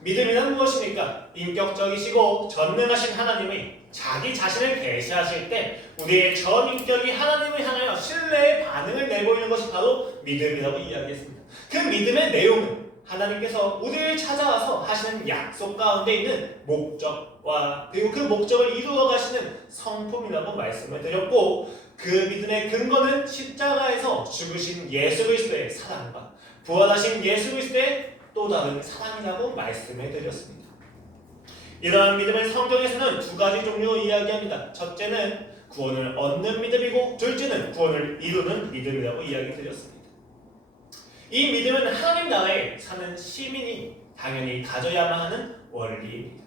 믿음이란 무엇입니까? 인격적이시고 전능하신 하나님이 자기 자신을 계시하실 때 우리의 전인격이 하나님을 향하여 신뢰의 반응을 내보이는 것이 바로 믿음이라고 이야기했습니다. 그 믿음의 내용은 하나님께서 우리를 찾아와서 하시는 약속 가운데 있는 목적과 그리고 그 목적을 이루어 가시는 성품이라고 말씀을 드렸고, 그 믿음의 근거는 십자가에서 죽으신 예수 그리스도의 사랑과 부활하신 예수 그리스도의 또 다른 사랑이라고 말씀을 드렸습니다. 이러한 믿음을 성경에서는 두 가지 종류로 이야기합니다. 첫째는 구원을 얻는 믿음이고, 둘째는 구원을 이루는 믿음이라고 이야기 드렸습니다. 이 믿음은 하나님 나라에 사는 시민이 당연히 가져야만 하는 원리입니다.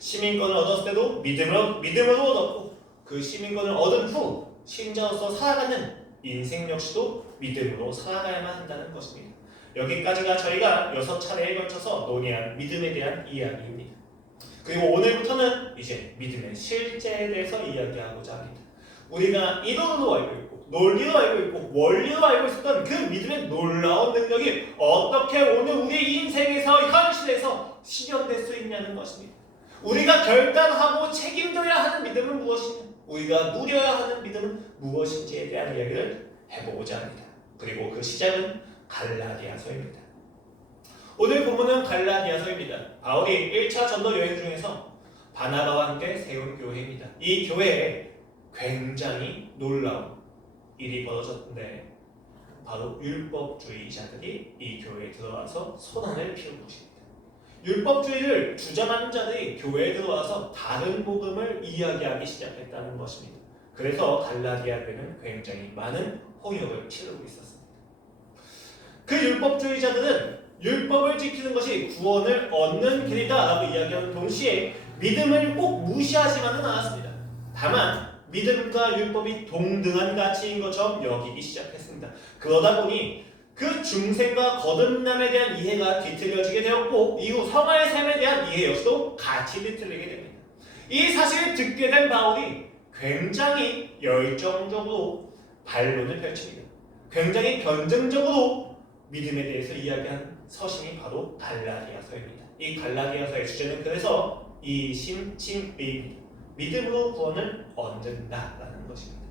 시민권을 얻었을 때도 믿음으로 얻었고, 그 시민권을 얻은 후 신자로서 살아가는 인생 역시도 믿음으로 살아가야만 한다는 것입니다. 여기까지가 저희가 6차례에 걸쳐서 논의한 믿음에 대한 이야기입니다. 그리고 오늘부터는 이제 믿음의 실제에 대해서 이야기하고자 합니다. 우리가 이론으로 알고 있고 논리로 알고 있고 원리로 알고 있었던 그 믿음의 놀라운 능력이 어떻게 오늘 우리 인생에서 현실에서 실현될 수 있냐는 것입니다. 우리가 결단하고 책임져야 하는 믿음은 무엇이냐, 우리가 누려야 하는 믿음은 무엇인지에 대한 이야기를 해보고자 합니다. 그리고 그 시작은 갈라디아서입니다. 오늘 본문은 갈라디아서입니다. 바울이 1차 전도 여행 중에서 바나바와 함께 세운 교회입니다. 이 교회에 굉장히 놀라운 일이 벌어졌는데, 바로 율법주의자들이 이 교회에 들어와서 소란을 피운 것입니다. 율법주의를 주장하는 자들이 교회에 들어와서 다른 복음을 이야기하기 시작했다는 것입니다. 그래서 갈라디아 교회는 굉장히 많은 홍역을 치르고 있었습니다. 그 율법주의자들은 율법을 지키는 것이 구원을 얻는 길이다 라고 이야기하는 동시에 믿음을 꼭 무시하지만은 않았습니다. 다만 믿음과 율법이 동등한 가치인 것처럼 여기기 시작했습니다. 그러다 보니 그 중생과 거듭남에 대한 이해가 뒤틀려지게 되었고, 이후 성화의 삶에 대한 이해 역시도 같이 뒤틀리게 됩니다. 이 사실을 듣게 된 바울이 굉장히 열정적으로 반론을 펼칩니다. 굉장히 변증적으로 믿음에 대해서 이야기한 서신이 바로 갈라디아서입니다. 이 갈라디아서의 주제는 그래서 이심칭의입니다. 믿음으로 구원을 얻는다라는 것입니다.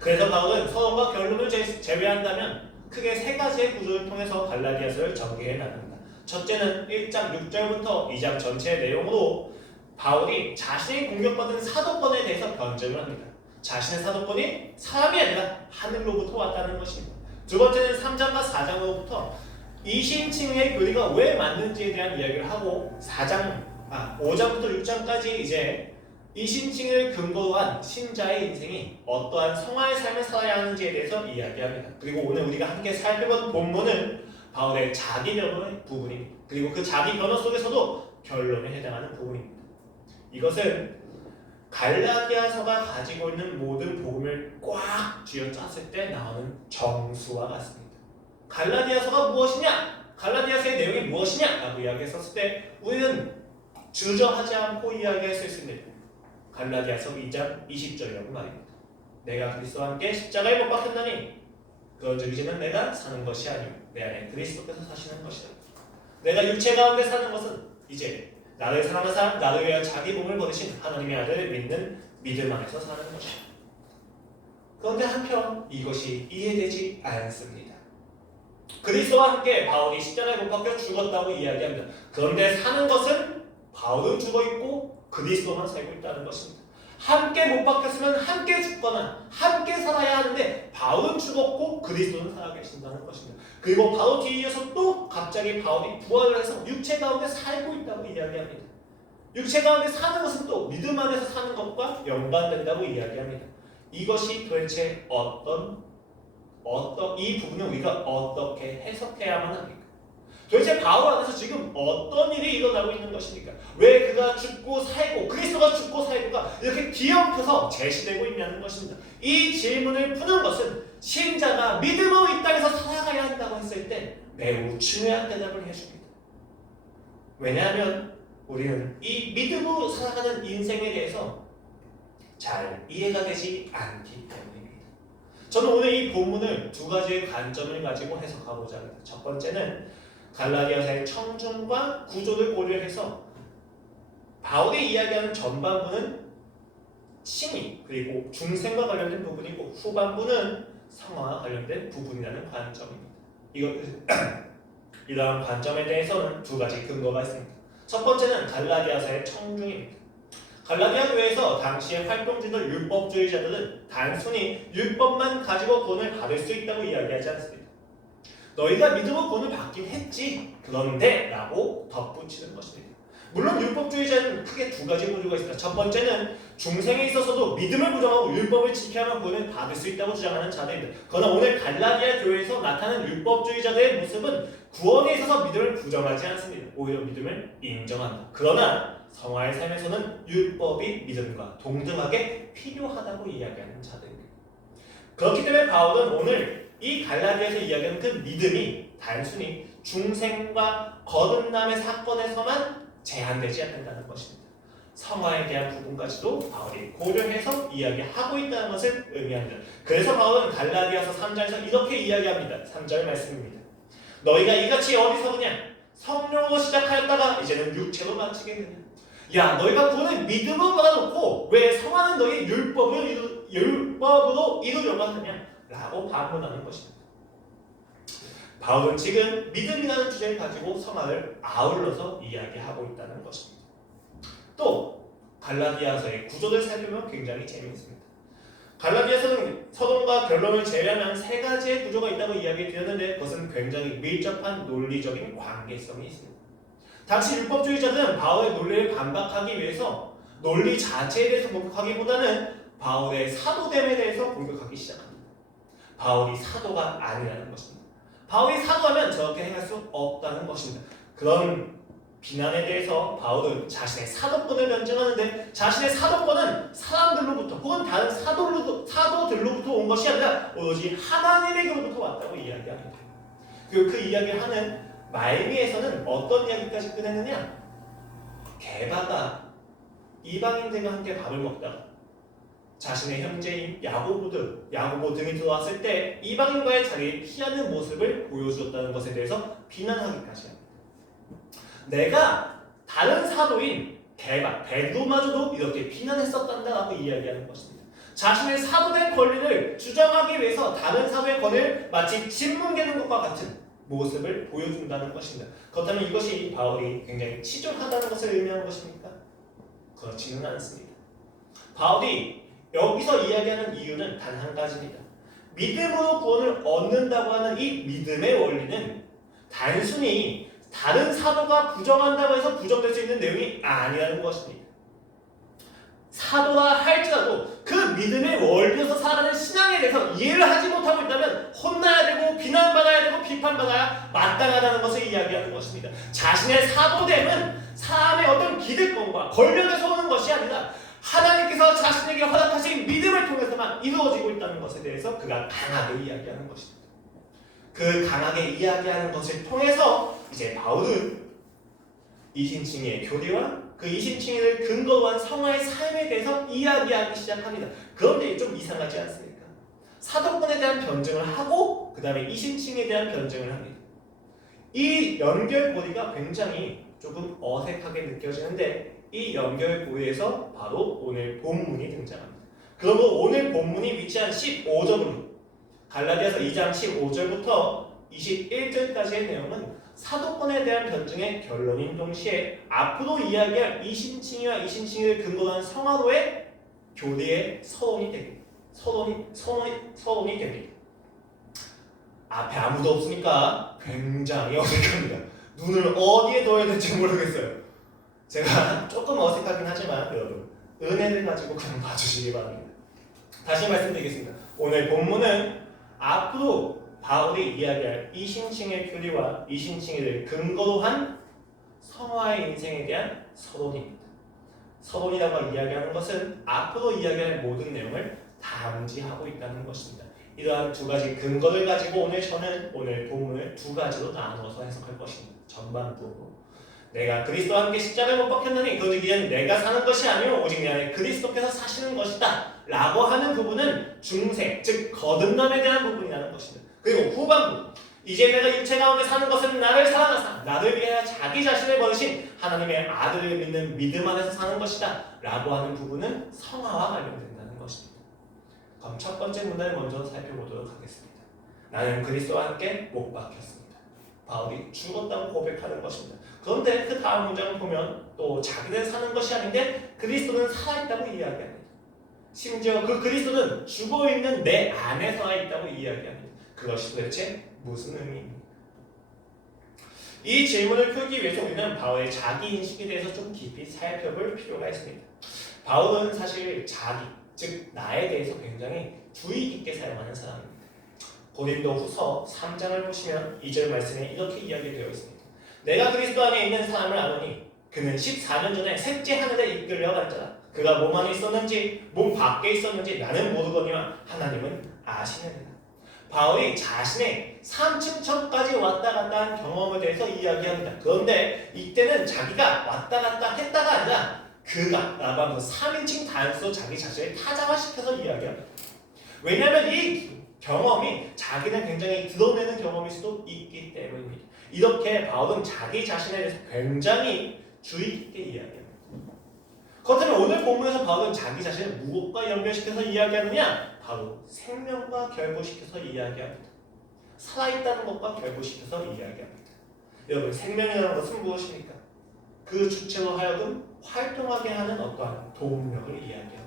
그래서 바울은 서론과 결론을 제외한다면 크게 세 가지의 구조를 통해서 갈라디아서를 전개해 나갑니다. 첫째는 1장 6절부터 2장 전체의 내용으로 바울이 자신이 공격받은 사도권에 대해서 변증을 합니다. 자신의 사도권이 사람이 아니라 하늘로부터 왔다는 것입니다. 두 번째는 3장과 4장으로부터 이심칭의 교리가 왜 맞는지에 대한 이야기를 하고, 5장부터 6장까지 이제 이심칭을 근거로 한 신자의 인생이 어떠한 성화의 삶을 살아야 하는지에 대해서 이야기합니다. 그리고 오늘 우리가 함께 살펴본 본문은 바울의 자기 변호의 부분입니다. 그리고 그 자기 변호 속에서도 결론에 해당하는 부분입니다. 이것은 갈라디아서가 가지고 있는 모든 복음을 꽉 쥐어짰을 때 나오는 정수와 같습니다. 갈라디아서가 무엇이냐? 갈라디아서의 내용이 무엇이냐? 라고 이야기했었을 때 우리는 주저하지 않고 이야기할 수 있습니다. 갈라디아서 2장 20절이라고 말입니다. 내가 그리스도와 함께 십자가에 못 박혔나니 그런즉 이제는 내가 사는 것이 아니오 내 안에 그리스도께서 사시는 것이다. 내가 육체 가운데 사는 것은 이제 나를 사랑하사 나를 위하여 자기 몸을 버리신 하나님의 아들을 믿는 믿음 안에서 사는 것이다. 그런데 한편 이것이 이해되지 않습니다. 그리스도와 함께 바울이 십자가에 못 박혀 죽었다고 이야기합니다. 그런데 사는 것은 바울은 죽어있고 그리스도만 살고 있다는 것입니다. 함께 못 박혔으면 함께 죽거나 함께 살아야 하는데 바울은 죽었고 그리스도는 살아계신다는 것입니다. 그리고 바로 뒤이어서 또 갑자기 바울이 부활을 해서 육체 가운데 살고 있다고 이야기합니다. 육체 가운데 사는 것은 또 믿음 안에서 사는 것과 연관된다고 이야기합니다. 이것이 도대체 이 부분을 우리가 어떻게 해석해야만 합니까? 도대체 바울 안에서 지금 어떤 일이 일어나고 있는 것입니까? 왜 그가 죽고 살고 그리스도가 죽고 살고가 이렇게 뒤엉켜서 제시되고 있냐는 것입니다. 이 질문을 푸는 것은 신자가 믿음으로 이 땅에서 살아가야 한다고 했을 때 매우 중요한 대답을 해줍니다. 왜냐하면 우리는 이 믿음으로 살아가는 인생에 대해서 잘 이해가 되지 않기 때문입니다. 저는 오늘 이 본문을 두 가지의 관점을 가지고 해석하고자 합니다. 첫 번째는 갈라디아서의 청중과 구조를 고려해서 바울이 이야기하는 전반부는 칭의 그리고 중생과 관련된 부분이고 후반부는 성화와 관련된 부분이라는 관점입니다. 이러한 관점에 대해서는 두 가지 근거가 있습니다. 첫 번째는 갈라디아서의 청중입니다. 갈라디아 교회에서 당시의 활동주들 율법주의자들은 단순히 율법만 가지고 구원을 받을 수 있다고 이야기하지 않습니다. 너희가 믿음으로 구원을 받긴 했지 그런데 라고 덧붙이는 것입니다. 물론 율법주의자는 크게 두 가지 부류가 있습니다. 첫 번째는 중생에 있어서도 믿음을 부정하고 율법을 지켜야만 구원을 받을 수 있다고 주장하는 자들입니다. 그러나 오늘 갈라디아 교회에서 나타나는 율법주의자들의 모습은 구원에 있어서 믿음을 부정하지 않습니다. 오히려 믿음을 인정한다. 그러나 성화의 삶에서는 율법이 믿음과 동등하게 필요하다고 이야기하는 자들입니다. 그렇기 때문에 바울은 오늘 이 갈라디아에서 이야기하는 그 믿음이 단순히 중생과 거듭남의 사건에서만 제한되지 않는다는 것입니다. 성화에 대한 부분까지도 바울이 고려해서 이야기하고 있다는 것을 의미합니다. 그래서 바울은 갈라디아서 3장에서 이렇게 이야기합니다. 3절 말씀입니다. 너희가 이같이 어리석으냐? 성령으로 시작하였다가 이제는 육체로 마치겠느냐? 야, 너희가 구원을 믿음으로 받아놓고 왜 성화는 너희 율법으로 이루려고 하느냐? 라고 반문하는 것입니다. 바울은 지금 믿음이라는 주제를 가지고 성화를 아울러서 이야기하고 있다는 것입니다. 또 갈라디아서의 구조를 살펴보면 굉장히 재미있습니다. 갈라디아서는 서론과 결론을 제외하면 세 가지의 구조가 있다고 이야기드렸는데 그것은 굉장히 밀접한 논리적인 관계성이 있습니다. 당시 율법주의자들은 바울의 논리를 반박하기 위해서 논리 자체에 대해서 공격하기보다는 바울의 사도됨에 대해서 공격하기 시작합니다. 바울이 사도가 아니라는 것입니다. 바울이 사도하면 저렇게 행할 수 없다는 것입니다. 그런 비난에 대해서 바울은 자신의 사도권을 변증하는데 자신의 사도권은 사람들로부터 혹은 다른 사도들로부터 온 것이 아니라 오로지 하나님에게로부터 왔다고 이야기합니다. 그리고 그 이야기를 하는 말미에서는 어떤 이야기까지 꺼내느냐? 게바가 이방인들과 함께 밥을 먹다가 자신의 형제인 야고보 등이 들어왔을 때 이방인과의 자리를 피하는 모습을 보여주었다는 것에 대해서 비난하기까지 합니다. 내가 다른 사도인 베드로마저도 이렇게 비난했었단다라고 이야기하는 것입니다. 자신의 사도된 권리를 주장하기 위해서 다른 사도의 권위를 마치 짓뭉개는 것과 같은 모습을 보여준다는 것입니다. 그렇다면 이것이 바울이 굉장히 치졸하다는 것을 의미하는 것입니까? 그렇지는 않습니다. 바울이 여기서 이야기하는 이유는 단 한 가지입니다. 믿음으로 구원을 얻는다고 하는 이 믿음의 원리는 단순히 다른 사도가 부정한다고 해서 부정될 수 있는 내용이 아니라는 것입니다. 사도라 할지라도 그 믿음의 원리에서 살아가는 신앙에 대해서 이해를 하지 못하고 있다면 혼나야 되고 비난받아야 되고 비판받아야 마땅하다는 것을 이야기하는 것입니다. 자신의 사도됨은 사람의 어떤 기득권과 권력에서 오는 것이 아니라 하나님께서 자신에게 허락하신 믿음을 통해서만 이루어지고 있다는 것에 대해서 그가 강하게 이야기하는 것입니다. 그 강하게 이야기하는 것을 통해서 이제 바울은 이신칭의의 교리와 그 이신칭의를 근거로 한 성화의 삶에 대해서 이야기하기 시작합니다. 그런데 좀 이상하지 않습니까? 사도권에 대한 변증을 하고 그 다음에 이신칭에 대한 변증을 합니다. 이 연결고리가 굉장히 조금 어색하게 느껴지는데 이 연결고리에서 바로 오늘 본문이 등장합니다. 그러므로 오늘 본문이 위치한 15절로 갈라디아서 2장 15절부터 21절까지의 내용은 사도권에 대한 변증의 결론인 동시에 앞으로 이야기할 이신칭의와 이신칭의를 근거로 한 성화로의 교리의 서론이 됩니다. 서론이 됩니다. 앞에 아무도 없으니까 굉장히 어색합니다. 눈을 어디에 둬야 될지 모르겠어요. 제가 조금 어색하긴 하지만 여러분 은혜를 가지고 그냥 봐주시기 바랍니다. 다시 말씀드리겠습니다. 오늘 본문은 앞으로 바울이 이야기할 이신칭의 교리와 이신칭의를 근거로 한 성화의 인생에 대한 서론입니다. 서론이라고 이야기하는 것은 앞으로 이야기할 모든 내용을 담지하고 있다는 것입니다. 이러한 두 가지 근거를 가지고 저는 오늘 본문을 두 가지로 나누어서 해석할 것입니다. 전반부로 내가 그리스도와 함께 십자가에 못 박혔느니 그것은 이는 내가 사는 것이 아니요 오직 내 안에 그리스도께서 사시는 것이다 라고 하는 부분은 중생 즉 거듭남에 대한 부분이라는 것입니다. 그리고 후반부 이제 내가 육체 가운데 사는 것은 나를 사랑하사 나를 위하여 자기 자신을 버리신 하나님의 아들을 믿는 믿음 안에서 사는 것이다 라고 하는 부분은 성화와 관련된다는 것입니다. 그럼 첫 번째 문단을 먼저 살펴보도록 하겠습니다. 나는 그리스도와 함께 못 박혔습니다. 바울이 죽었다고 고백하는 것입니다. 그런데 그 다음 문장을 보면 또 자기는 사는 것이 아닌데 그리스도는 살아있다고 이야기합니다. 심지어 그 그리스도는 죽어있는 내 안에 살아있다고 이야기합니다. 그것이 도대체 무슨 의미입니까? 이 질문을 풀기 위해서 우리는 바울의 자기 인식에 대해서 좀 깊이 살펴볼 필요가 있습니다. 바울은 사실 자기, 즉 나에 대해서 굉장히 주의 깊게 사용하는 사람입니다. 고린도후서 3장을 보시면 2절 말씀에 이렇게 이야기되어 있습니다. 내가 그리스도 안에 있는 사람을 아노니 그는 14년 전에 셋째 하늘에 이끌려간 자라. 그가 몸 안에 있었는지 몸 밖에 있었는지 나는 모르거니와 하나님은 아시느니라. 바울이 자신의 삼층천까지 왔다 갔다 한 경험에 대해서 이야기합니다. 그런데 이때는 자기가 왔다 갔다 했다가 아니라 그가 라고 하면서 3인칭 단수로 자기 자신을 타자화시켜서 이야기합니다. 왜냐하면 이 경험이 자기는 굉장히 드러내는 경험일 수도 있기 때문입니다. 이렇게 바울은 자기 자신에 대해서 굉장히 주의 깊게 이야기합니다. 그렇다면 오늘 본문에서 바울은 자기 자신을 무엇과 연결시켜서 이야기하느냐? 바로 생명과 결부시켜서 이야기합니다. 살아있다는 것과 결부시켜서 이야기합니다. 여러분, 생명이라는 것은 무엇입니까? 그 주체로 하여금 활동하게 하는 어떠한 동력을 이야기합니다.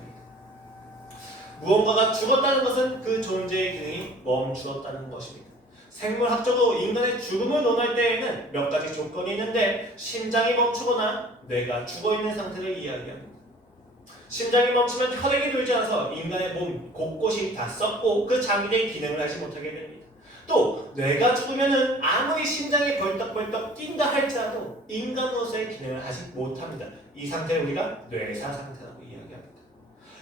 무언가가 죽었다는 것은 그 존재의 기능이 멈추었다는 것입니다. 생물학적으로 인간의 죽음을 논할 때에는 몇 가지 조건이 있는데 심장이 멈추거나 뇌가 죽어있는 상태를 이야기합니다. 심장이 멈추면 혈액이 돌지 않아서 인간의 몸 곳곳이 다 썩고 그 장기의 기능을 하지 못하게 됩니다. 또 뇌가 죽으면 아무리 심장이 벌떡벌떡 뛴다 할지라도 인간으로서의 기능을 하지 못합니다. 이 상태를 우리가 뇌사 상태라고 이야기합니다.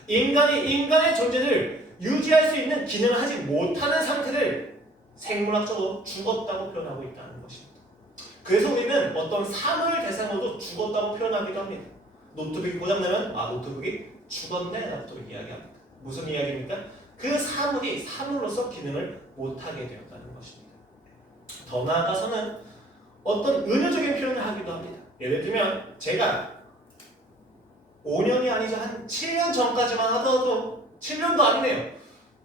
인간이 인간의 존재를 유지할 수 있는 기능을 하지 못하는 상태를 생물학적으로 죽었다고 표현하고 있다는 것입니다. 그래서 우리는 어떤 사물을 대상으로도 죽었다고 표현하기도 합니다. 노트북이 고장나면 노트북이 죽었네 라고 또 이야기합니다. 무슨 이야기입니까? 그 사물이 사물로서 기능을 못하게 되었다는 것입니다. 더 나아가서는 어떤 은유적인 표현을 하기도 합니다. 예를 들면 제가 5년이 아니죠. 한 7년 전까지만 하더라도 7년도 아니네요.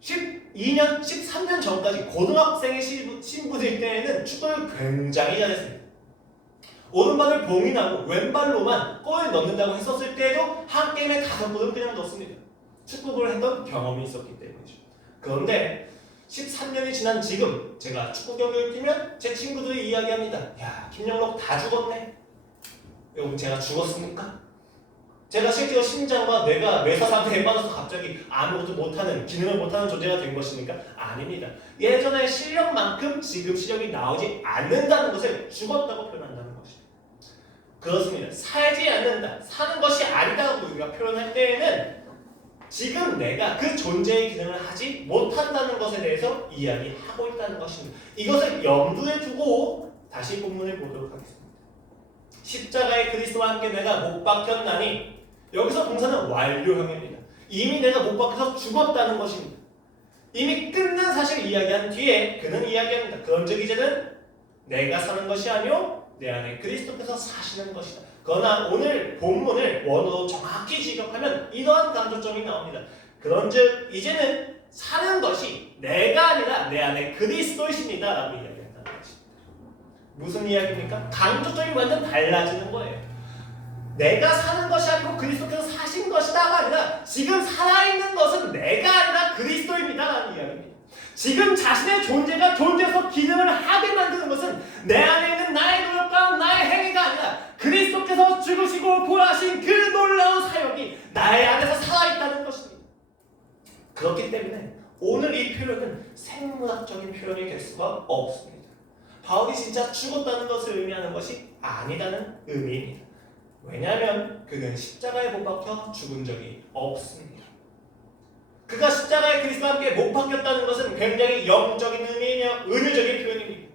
12년, 13년 전까지 고등학생의 신분일 때에는 축구를 굉장히 잘했습니다. 오른발을 봉인하고 왼발로만 골을 넣는다고 했었을 때에도 한 게임에 5골은 그냥 넣습니다. 축구를 했던 경험이 있었기 때문이죠. 그런데 13년이 지난 지금 제가 축구 경기를 뛰면 제 친구들이 이야기합니다. 야, 김영록 다 죽었네. 여러분, 제가 죽었습니까? 제가 실제로 심장과 뇌가 뇌사 상태에 빠져서 갑자기 아무것도 못하는, 기능을 못하는 존재가 된 것입니까? 아닙니다. 예전의 실력만큼 지금 실력이 나오지 않는다는 것을 죽었다고 표현한다는 것입니다. 그렇습니다. 살지 않는다, 사는 것이 아니다라고 우리가 표현할 때에는 지금 내가 그 존재의 기능을 하지 못한다는 것에 대해서 이야기하고 있다는 것입니다. 이것을 염두에 두고 다시 본문을 보도록 하겠습니다. 십자가의 그리스도와 함께 내가 못 박혔나니, 여기서 동사는 완료형입니다. 이미 내가 못 박혀서 죽었다는 것입니다. 이미 끝난 사실을 이야기한 뒤에 그는 이야기합니다. 그런즉 이제는 내가 사는 것이 아니요 내 안에 그리스도께서 사시는 것이다. 그러나 오늘 본문을 원어로 정확히 직역하면 이러한 강조점이 나옵니다. 그런즉 이제는 사는 것이 내가 아니라 내 안에 그리스도이십니다 라고 이야기한다는 것입니다. 무슨 이야기입니까? 강조점이 완전 달라지는 거예요. 내가 사는 것이 아니고 그리스도께서 사신 것이다가 아니라 지금 살아있는 것은 내가 아니라 그리스도입니다 라는 이야기입니다. 지금 자신의 존재가 존재에서 기능을 하게 만드는 것은 내 안에 있는 나의 노력과 나의 행위가 아니라 그리스도께서 죽으시고 부활하신 그 놀라운 사역이 나의 안에서 살아있다는 것입니다. 그렇기 때문에 오늘 이 표현은 생물학적인 표현이 될 수가 없습니다. 바울이 진짜 죽었다는 것을 의미하는 것이 아니라는 의미입니다. 왜냐하면 그는 십자가에 못 박혀 죽은 적이 없습니다. 그가 십자가에 그리스도와 함께 못 박혔다는 것은 굉장히 영적인 의미이며 은유적인 표현입니다.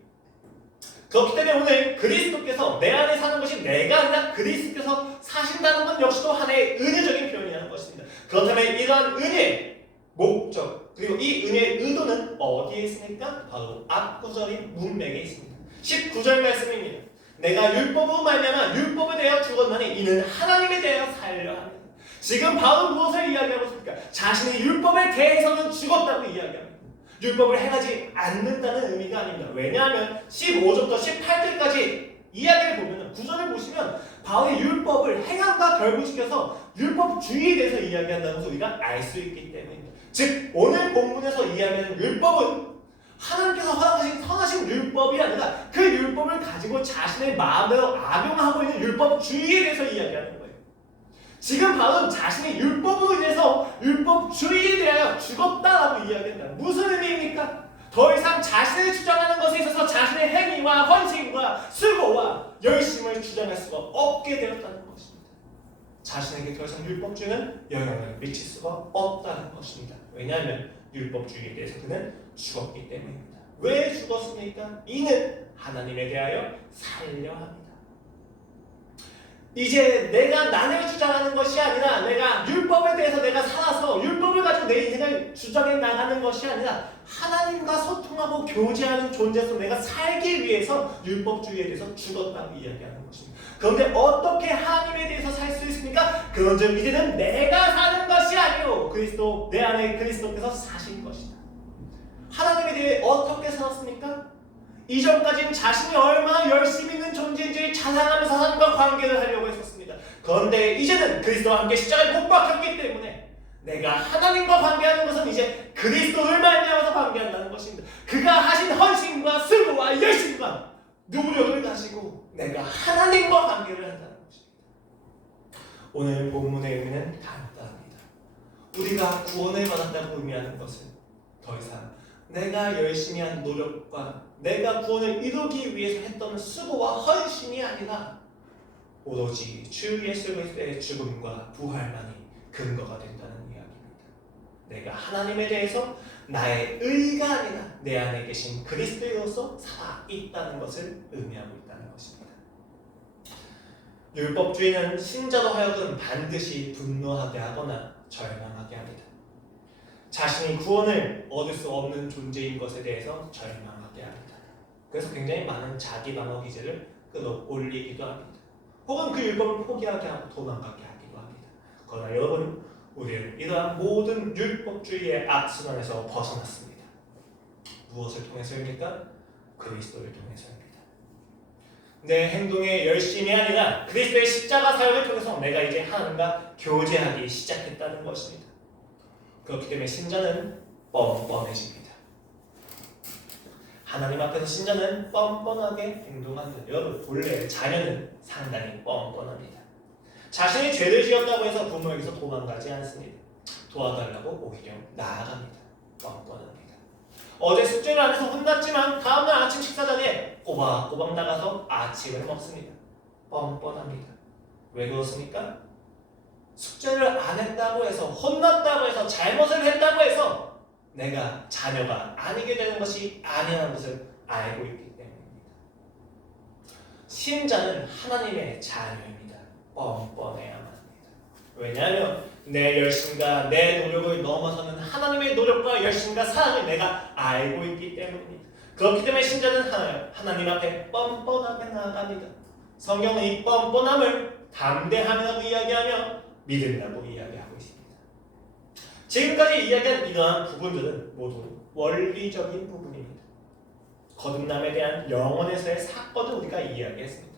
그렇기 때문에 오늘 그리스도께서 내 안에 사는 것이 내가 아니라 그리스도께서 사신다는 건 역시도 하나의 은유적인 표현이라는 것입니다. 그렇다면 이러한 은혜의 목적, 그리고 이 은혜의 의도는 어디에 있습니까? 바로 앞구절인 문맥에 있습니다. 19절 말씀입니다. 내가 율법으로 말미암아 율법에 대하여 죽었나니 이는 하나님에 대하여 살려 합니다. 지금 바로 무엇을 이야기하고 있습니까? 자신의 율법에 대해서는 죽었다고 이야기합니다. 율법을 행하지 않는다는 의미가 아닙니다. 왜냐하면 15절부터 18절까지 이야기를 보면, 구절을 보시면 바울이 율법을 행함과 결부시켜서 율법주의에 대해서 이야기한다는 것을 우리가 알 수 있기 때문입니다. 즉 오늘 본문에서 이야기하는 율법은 하나님께서 허락하신 선하신 율법이 아니라 그 율법을 가지고 자신의 마음대로 악용하고 있는 율법주의에 대해서 이야기하는 거예요. 지금 바울은 자신의 율법으로 인해서 율법주의에 대하여 죽었다라고 이야기한다. 무슨 의미입니까? 더 이상 자신을 주장하는 것에 있어서 자신의 행위와 헌신과 수고와 열심을 주장할 수가 없게 되었다는 것입니다. 자신에게 더 이상 율법주의는 영향을 미칠 수가 없다는 것입니다. 왜냐하면 율법주의에 대해서 그는 죽었기 때문입니다. 왜 죽었습니까? 이는 하나님에 대하여 살려 합니다. 이제 내가 나를 주장하는 것이 아니라 내가 율법에 대해서 내가 살아서 율법을 가지고 내 인생을 주장해 나가는 것이 아니라 하나님과 소통하고 교제하는 존재로서 내가 살기 위해서 율법주의에 대해서 죽었다고 이야기하는 것입니다. 그런데 어떻게 하나님에 대해서 살 수 있습니까? 그런즉 이제는 내가 사는 것이 아니오 그리스도 내 안에 그리스도께서 사신 것이다. 하나님에 대해 어떻게 살았습니까? 이전까지는 자신이 얼마나 열심히 있는 존재인지 자랑하면서 하나님과 관계를 하려고 했었습니다. 그런데 이제는 그리스도와 함께 십자가에 못 박혔기 때문에 내가 하나님과 관계하는 것은 이제 그리스도를 말미암아서 관계한다는 것입니다. 그가 하신 헌신과 수고와 열심과 노력을 가지고 내가 하나님과 관계를 한다는 것입니다. 오늘 본문의 의미는 간단합니다. 우리가 구원을 받았다고 의미하는 것은 더 이상 내가 열심히 한 노력과 내가 구원을 이루기 위해서 했던 수고와 헌신이 아니라 오로지 주 예수 그리스도의 죽음과 부활만이 근거가 된다는 이야기입니다. 내가 하나님에 대해서 나의 의가 아니라 내 안에 계신 그리스도로서 살아있다는 것을 의미하고 있다는 것입니다. 율법주의는 신자로 하여금 반드시 분노하게 하거나 절망하게 합니다. 자신이 구원을 얻을 수 없는 존재인 것에 대해서 절망하게 합니다. 그래서 굉장히 많은 자기 방어 기제를 끌어올리기도 합니다. 혹은 그 율법을 포기하게 하고 도망가게 하기도 합니다. 그러나 여러분, 우리는 이러한 모든 율법주의의 악순환에서 벗어났습니다. 무엇을 통해서입니까? 그리스도를 통해서입니다. 내 행동의 열심이 아니라 그리스도의 십자가 사역을 통해서 내가 이제 하나님과 교제하기 시작했다는 것입니다. 그렇기 때문에 신자는 뻔뻔해집니다. 하나님 앞에서 신자는 뻔뻔하게 행동합니다. 여러분, 원래 자녀는 상당히 뻔뻔합니다. 자신이 죄를 지었다고 해서 부모에게서 도망가지 않습니다. 도와달라고 오히려 나아갑니다. 뻔뻔합니다. 어제 숙제를 안 해서 혼났지만 다음날 아침 식사 자리에 꼬박꼬박 나가서 아침을 먹습니다. 뻔뻔합니다. 왜 그렇습니까? 숙제를 안 했다고 해서 혼났다고 해서 잘못을 했다고 해서 내가 자녀가 아니게 되는 것이 아니라는 것을 알고 있기 때문입니다. 신자는 하나님의 자녀입니다. 뻔뻔해야만 합니다. 왜냐하면 내 열심과 내 노력을 넘어서는 하나님의 노력과 열심과 사랑을 내가 알고 있기 때문입니다. 그렇기 때문에 신자는 하나님 앞에 뻔뻔하게 나아갑니다. 성경은 이 뻔뻔함을 담대함이라고 이야기하며 믿음이라고 이야기하고 있습니다. 지금까지 이야기한 이러한 부분들은 모두 원리적인 부분입니다. 거듭남에 대한 영혼에서의 사건을 우리가 이야기했습니다.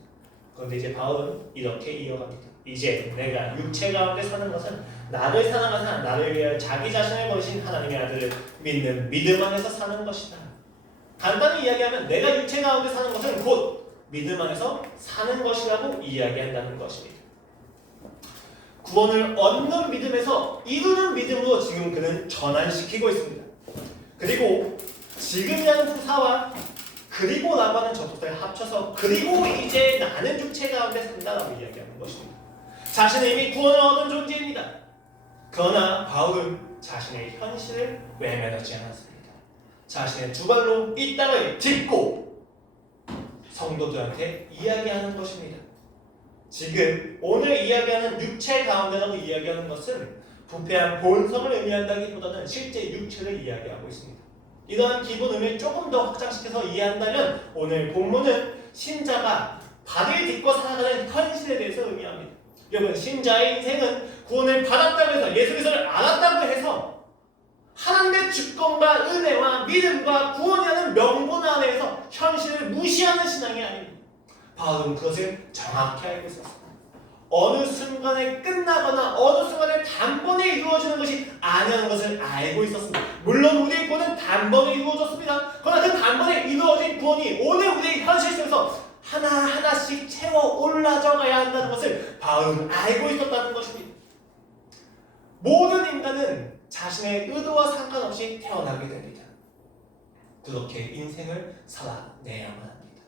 그런데 이제 바울은 이렇게 이어갑니다. 이제 내가 육체 가운데 사는 것은 나를 사랑하사 나를 위하여 자기 자신을 버리신 하나님의 아들을 믿는 믿음 안에서 사는 것이다. 간단히 이야기하면 내가 육체 가운데 사는 것은 곧 믿음 안에서 사는 것이라고 이야기한다는 것입니다. 구원을 얻는 믿음에서 이루는 믿음으로 지금 그는 전환시키고 있습니다. 그리고 지금이라는 부사와 그리고라고 하는 접속사를 합쳐서 그리고 이제 나는 육체 가운데 산다라고 이야기하는 것입니다. 자신은 이미 구원을 얻은 존재입니다. 그러나 바울은 자신의 현실을 외면하지 않았습니다. 자신의 두 발로 이 땅을 딛고 성도들한테 이야기하는 것입니다. 지금 오늘 이야기하는 육체 가운데라고 이야기하는 것은 부패한 본성을 의미한다기보다는 실제 육체를 이야기하고 있습니다. 이러한 기본 의미를 조금 더 확장시켜서 이해한다면 오늘 본문은 신자가 발을 딛고 살아가는 현실에 대해서 의미합니다. 여러분, 신자의 인생은 구원을 받았다고 해서 예수 그리스도를 알았다고 해서 하나님의 주권과 은혜와 믿음과 구원이라는 명분 안에서 현실을 무시하는 신앙이 아닙니다. 바울은 그것을 정확히 알고 있었습니다. 어느 순간에 끝나거나 어느 순간에 단번에 이루어지는 것이 아니라는 것을 알고 있었습니다. 물론 우리의 구원은 단번에 이루어졌습니다. 그러나 그 단번에 이루어진 구원이 오늘 우리의 현실 속에서 하나하나씩 채워 올라져 가야 한다는 것을 바울은 알고 있었다는 것입니다. 모든 인간은 자신의 의도와 상관없이 태어나게 됩니다. 그렇게 인생을 살아내야만 합니다.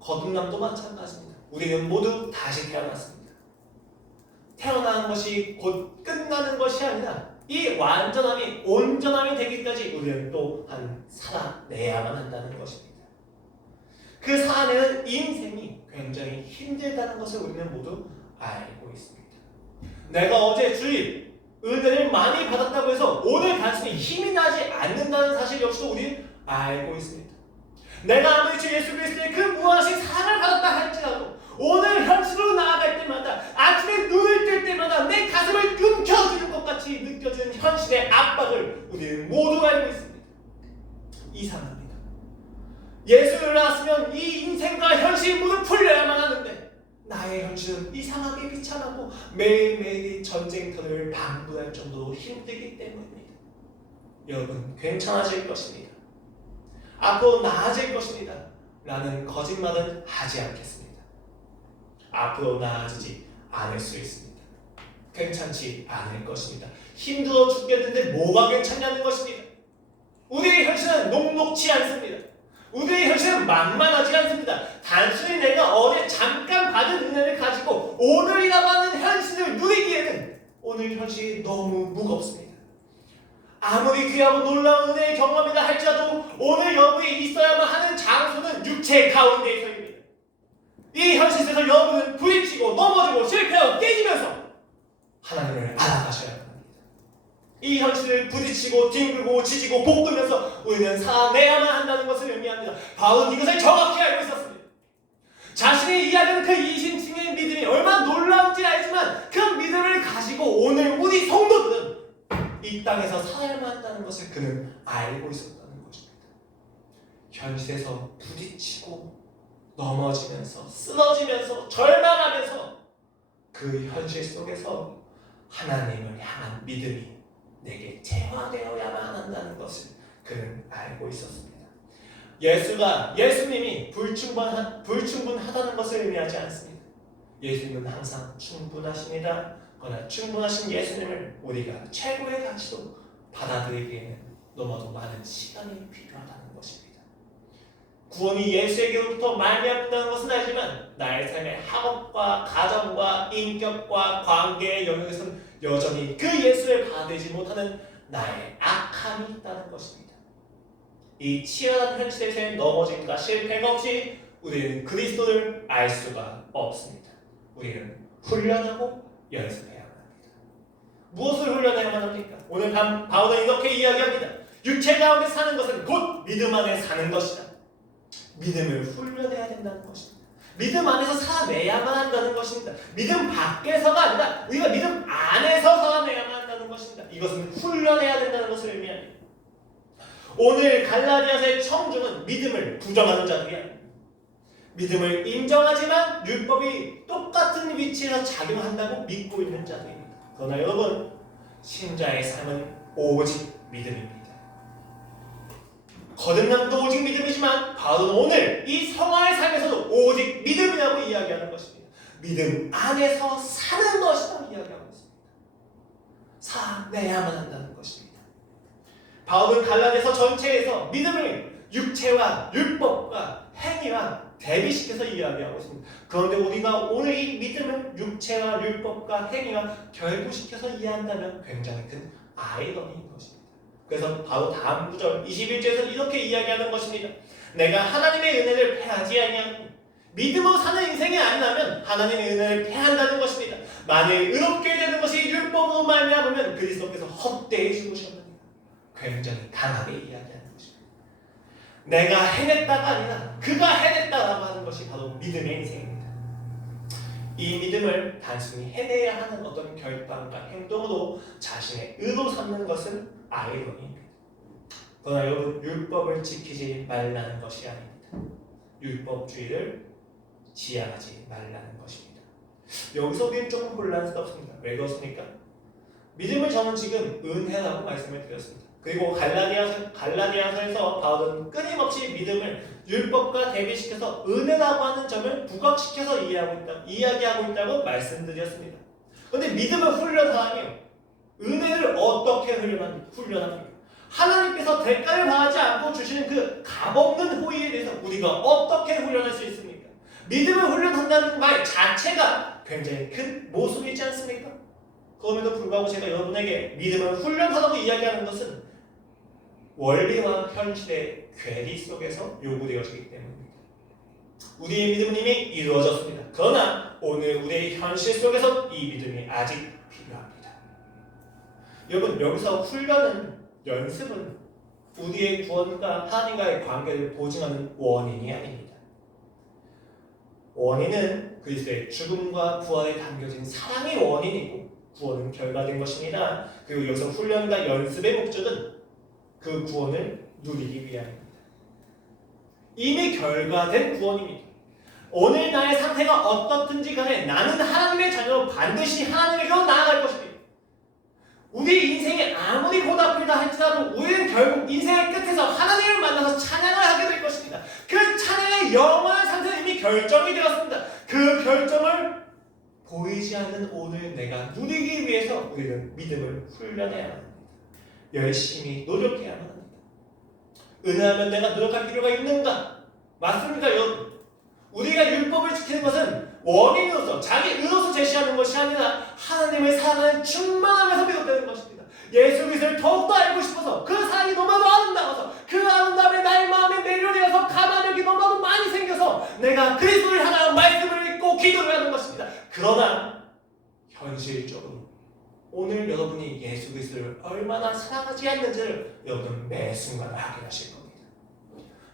거듭남도 마찬가지입니다. 우리는 모두 다시 태어났습니다. 태어나는 것이 곧 끝나는 것이 아니라 이 완전함이 온전함이 되기까지 우리는 또한 살아내야만 한다는 것입니다. 그 살아내는 인생이 굉장히 힘들다는 것을 우리는 모두 알고 있습니다. 내가 어제 주일 은혜를 많이 받았다고 해서 오늘 단순히 힘이 나지 않는다는 사실 역시도 우리는 알고 있습니다. 내가 아무리 주 예수 그리스도의 그 무한하신 사랑을 받았다 할지라도 오늘 현실로 나아갈 때마다 아침에 눈을 뜰 때마다 내 가슴을 움켜쥐는 것 같이 느껴지는 현실의 압박을 우리는 모두 알고 있습니다. 이상합니다. 예수를 낳았으면 이 인생과 현실이 모두 풀려야만 하는데 나의 현실은 이상하게 비참하고 매일매일이 전쟁터를 방불할 정도로 힘들기 때문입니다. 여러분, 괜찮아질 것입니다. 앞으로 나아질 것입니다. 라는 거짓말은 하지 않겠습니다. 앞으로 나아지지 않을 수 있습니다. 괜찮지 않을 것입니다. 힘들어 죽겠는데 뭐가 괜찮냐는 것입니다. 우리의 현실은 녹록치 않습니다. 우리의 현실은 만만하지 않습니다. 단순히 내가 어제 잠깐 받은 은혜를 가지고 오늘이라고 하는 현실을 누리기에는 오늘 현실이 너무 무겁습니다. 아무리 귀하고 놀라운 은혜의 경험이라 할지라도 오늘 여러분이 있어야만 하는 장소는 육체의 가운데 있어입니다. 이 현실 속에서 여러분은 부딪히고 넘어지고 실패하고 깨지면서 하나님을 알아가셔야 합니다. 이 현실을 부딪히고 뒹굴고 지지고 볶으면서 우리는 살아내야만 한다는 것을 의미합니다. 바울은 이것을 정확히 알고 있었습니다. 자신이 이야기하는 그 이신칭의 믿음이 얼마나 놀라운지 알지만 그 믿음을 가지고 오늘 우리 성도들은 이 땅에서 살아야만 한다는 것을 그는 알고 있었다는 것입니다. 현실에서 부딪히고 넘어지면서 쓰러지면서 절망하면서 그 현실 속에서 하나님을 향한 믿음이 내게 재화되어야만 한다는 것을 그는 알고 있었습니다. 예수님이 불충분하다는 것을 의미하지 않습니다. 예수님은 항상 충분하십니다. 그러나 충분하신 예수님을 우리가 최고의 가치로 받아들이기에는 너무도 많은 시간이 필요하다는 것입니다. 구원이 예수에게로부터 말미암는다는 것은 알지만 나의 삶의 학업과 가정과 인격과 관계의 영역에서는 여전히 그 예수를 받아들이지 못하는 나의 악함이 있다는 것입니다. 이 치열한 현실에서의 넘어짐과 실패가 없이 우리는 그리스도를 알 수가 없습니다. 우리는 훈련하고 연습해야만 합니다. 무엇을 훈련해야만 합니까? 오늘 밤 바울은 이렇게 이야기합니다. 육체 가운데 사는 것은 곧 믿음 안에 사는 것이다. 믿음을 훈련해야 된다는 것입니다. 믿음 안에서 살아내야만 한다는 것입니다. 믿음 밖에서가 아니라 우리가 믿음 안에서 살아내야만 한다는 것입니다. 이것은 훈련해야 된다는 것을 의미합니다. 오늘 갈라디아서의 청중은 믿음을 부정하는 자들이 아닙니다. 믿음을 인정하지만 율법이 똑같은 위치에서 작용한다고 믿고 있는 자들입니다. 그러나 여러분, 신자의 삶은 오직 믿음입니다. 거듭남도 오직 믿음이지만 바울은 오늘 이 성화의 삶에서도 오직 믿음이라고 이야기하는 것입니다. 믿음 안에서 사는 것이라고 이야기하고 있습니다. 살아내야만 한다는 것입니다. 바울은 갈라디아서 전체에서 믿음을 육체와 율법과 행위와 대비시켜서 이야기하고 있습니다. 그런데 우리가 오늘 이 믿음을 육체와 율법과 행위와 결부시켜서 이해한다면 굉장히 큰 아이러니인 것입니다. 그래서 바로 다음 구절 21절에서 이렇게 이야기하는 것입니다. 내가 하나님의 은혜를 패하지 아니하니 믿음으로 사는 인생이 아니라면 하나님의 은혜를 패한다는 것입니다. 만일 의롭게 되는 것이 율법으로 말미암으면 그리스도께서 헛되이 죽으셨느니라. 굉장히 강하게 이야기하는 것입니다. 내가 해냈다가 아니라 그가 해냈다라고 하는 것이 바로 믿음의 인생입니다. 이 믿음을 단순히 해내야 하는 어떤 결단과 행동으로 자신의 의로 삼는 것은 아이러니입니다. 그러나 여러분, 율법을 지키지 말라는 것이 아닙니다. 율법주의를 지향하지 말라는 것입니다. 여기서 우리는 조금 혼란스럽습니다. 왜 그렇습니까? 믿음을 저는 지금 은혜라고 말씀을 드렸습니다. 그리고 갈라디아서에서 바울은 끊임없이 믿음을 율법과 대비시켜서 은혜라고 하는 점을 부각시켜서 이야기하고 있다고 말씀드렸습니다. 그런데 믿음을 훈련하며 은혜를 어떻게 훈련합니까? 하나님께서 대가를 바라지 않고 주시는 그 값없는 호의에 대해서 우리가 어떻게 훈련할 수 있습니까? 믿음을 훈련한다는 말 자체가 굉장히 큰 모순이지 않습니까? 그럼에도 불구하고 제가 여러분에게 믿음을 훈련하라고 이야기하는 것은 원리와 현실의 괴리 속에서 요구되어지기 때문입니다. 우리의 믿음은 이미 이루어졌습니다. 그러나 오늘 우리의 현실 속에서 이 믿음이 아직 필요합니다. 여러분, 여기서 훈련은, 연습은 우리의 구원과 하나님과의 관계를 보증하는 원인이 아닙니다. 원인은 그리스도의 죽음과 부활에 담겨진 사랑이 원인이고 구원은 결과된 것입니다. 그리고 여기서 훈련과 연습의 목적은 그 구원을 누리기 위함입니다. 이미 결과된 구원입니다. 오늘 나의 상태가 어떻든지 간에 나는 하나님의 자녀로 반드시 하나님에게로 나아갈 것입니다. 우리 인생이 아무리 고달프다 할지라도 우리는 결국 인생의 끝에서 하나님을 만나서 찬양을 하게 될 것입니다. 그 찬양의 영원한 상태는 이미 결정이 되었습니다. 그 결정을 보이지 않는 오늘 내가 누리기 위해서 우리는 믿음을 훈련해야 합니다. 열심히 노력해야만 합니다. 은혜하면 내가 노력할 필요가 있는가? 맞습니다, 여러분. 우리가 율법을 지키는 것은 원인으로서, 자기 의로서 제시하는 것이 아니라 하나님을 사랑하는 충만함에서 비롯되는 것입니다. 예수 그리스도를 더욱더 알고 싶어서, 그 사랑이 너무나도 아름다워서, 그 아름다움이 나의 마음에 내려되어서 가만력이 너무나도 많이 생겨서 내가 그리스도를 향한 말씀을 읽고 기도를 하는 것입니다. 그러나 현실적으로 오늘 여러분이 예수 그리스도를 얼마나 사랑하지 않는지를 여러분은 매 순간 확인하실 겁니다.